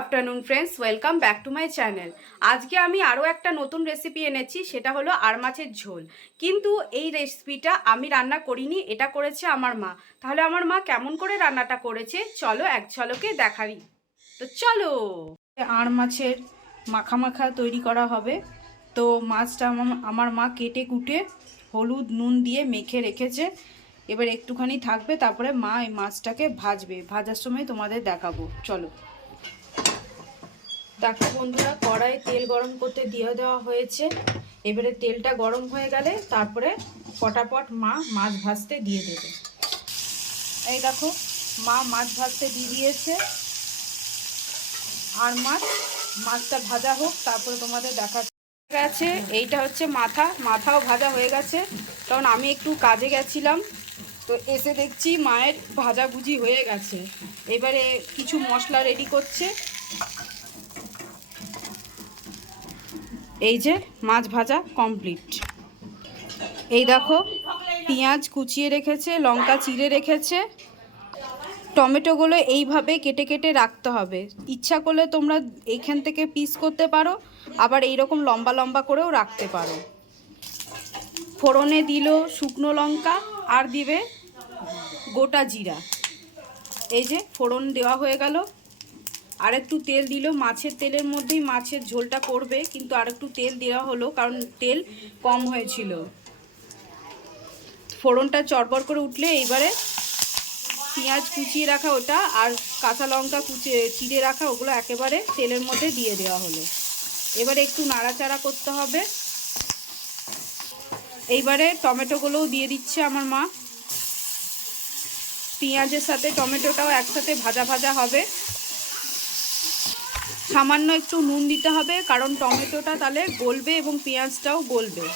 Afternoon friends welcome back to my channel আজকে আমি আরও একটা নতুন রেসিপি এনেছি, সেটা হলো আর মাছের ঝোল। কিন্তু এই রেসিপিটা আমি রান্না করিনি, এটা করেছে আমার মা। তাহলে আমার মা কেমন করে রান্নাটা করেছে? চলো এক ঝলকে দেখাই। তো চলো। আর মাছের মাখা মাখা তৈরি করা হবে। তো মাছটা আমার মা কেটে কুটে হলুদ, নুন দিয়ে মেখে রেখেছে। এবার একটুখানি থাকবে, তারপরে মা এই মাছটাকে ভাজবে। ভাজার সময় তোমাদের দেখাবো। চলো। দেখো বন্ধুরা কড়াই তেল গরম করতে দিয়ে দেওয়া হয়েছে। এবারে তেলটা গরম হয়ে গেলে তারপরে ফটাফট মা মাছ ভাজতে দিয়ে দেবে। এই দেখো, মা মাছ ভাজতে দিয়ে দিয়েছে। আর মাছ, মাছটা ভাজা হোক, তারপরে তোমাদের দেখা গেছে, এইটা হচ্ছে মাথা, মাথাও ভাজা হয়ে গেছে। কারণ আমি একটু কাজে গেছিলাম, তো এসে দেখছি মায়ের ভাজাভুজি হয়ে গেছে। এবারে কিছু মশলা রেডি করছে। এই যে মাছ ভাজা কমপ্লিট এই দেখো, পেঁয়াজ কুচিয়ে রেখেছে, লঙ্কা চিড়ে রেখেছে। টমেটোগুলো এইভাবে কেটে কেটে রাখতে হবে। ইচ্ছা করলে তোমরা এইখান থেকে পিস করতে পারো, আবার এই রকম লম্বা লম্বা করেও রাখতে পারো। ফোড়নে দিল শুকনো লঙ্কা, আর দিবে গোটা জিরা। এই যে ফোড়ন দেওয়া হয়ে গেল। আর একটু তেল দিল। মাছের তেলের মধ্যেই মাছের ঝোলটা করবে, কিন্তু আর একটু তেল দেওয়া হলো, কারণ তেল কম হয়েছিল। ফোড়নটা চড়বড় করে উঠলে এইবারে পেঁয়াজ কুচিয়ে রাখা ওটা, আর কাঁচা লঙ্কা কুচিয়ে চিড়ে রাখা ওগুলো একেবারে তেলের মধ্যে দিয়ে দেওয়া হলো। এবারে একটু নাড়াচাড়া করতে হবে। এইবারে টমেটোগুলোও দিয়ে দিচ্ছে আমার মা। পেঁয়াজের সাথে টমেটোটাও একসাথে ভাজা ভাজা হবে। সামান্য একটু নুন দিতে হবে, কারণ টমেটোটা তাহলে গলবে এবং পেঁয়াজটাও গলবে।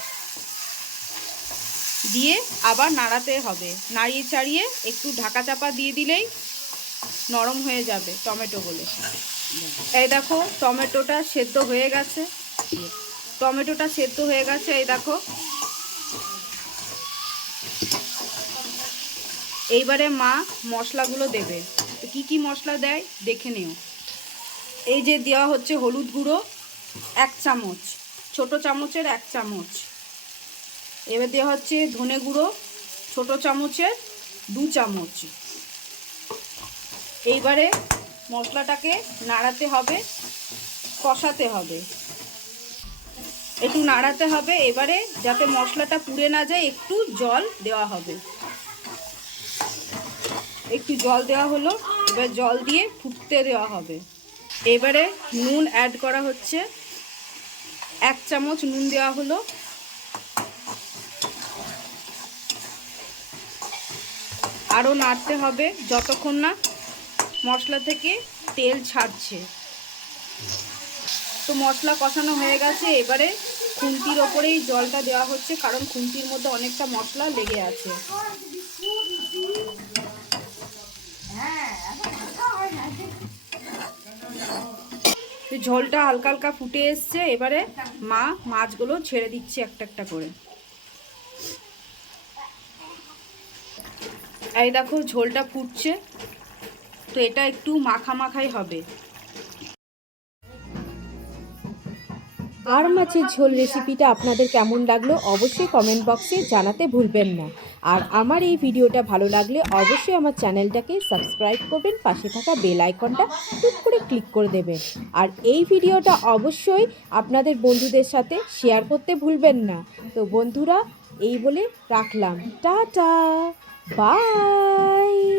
দিয়ে আবার নাড়াতে হবে। নাড়িয়ে চাড়িয়ে একটু ঢাকা চাপা দিয়ে দিলেই নরম হয়ে যাবে টমেটো টমেটোগুলো এই দেখো, টমেটোটা সেদ্ধ হয়ে গেছে। টমেটোটা সেদ্ধ হয়ে গেছে, এই দেখো। এইবারে মা মশলাগুলো দেবে। কী কী মশলা দেয়? দেখে নিও। এই যে দেওয়া হচ্ছে হলুদ গুঁড়ো, এক চামচ, ছোট চামচের এক চামচ। এবার দেওয়া হচ্ছে ধনে গুঁড়ো, ছোট চামচের দু চামচ। এইবারে মশলাটাকে নাড়াতে হবে, কষাতে হবে। একটু নাড়াতে হবে, এবারে যাতে মশলাটা পুড়ে না যায়, একটু জল দেওয়া হবে। একটু জল দেওয়া হলো, এবার জল দিয়ে ফুটতে দেওয়া হবে। এবারে নুন অ্যাড করা হচ্ছে। এক চামচ নুন দেওয়া হলো। আরও নাড়তে হবে যতক্ষণ না মশলা থেকে তেল ছাড়ছে। তো মশলা কষানো হয়ে গেছে। এবারে খুন্তির ওপরেই জলটা দেওয়া হচ্ছে, কারণ খুন্তির মধ্যে অনেকটা মশলা লেগে আছে। ঝোলটা হালকা হালকা ফুটে এসছে, এবারে মা মাছগুলো ছেড়ে দিচ্ছে একটা একটা করে। এই দেখো ঝোলটা ফুটছে, তো এটা একটু মাখা মাখাই হবে। আর মাছের ঝোল রেসিপিটা আপনাদের কেমন লাগল অবশ্যই কমেন্ট বক্সে জানাতে ভুলবেন না। আর আমার এই ভিডিওটা ভালো লাগলে অবশ্যই আমার চ্যানেলটাকে সাবস্ক্রাইব করবেন, পাশে থাকা বেল আইকনটা টুক করে ক্লিক করে দেবেন। আর এই ভিডিওটা অবশ্যই আপনাদের বন্ধুদের সাথে শেয়ার করতে ভুলবেন না। তো বন্ধুরা, এই বলে রাখলাম। Tata bye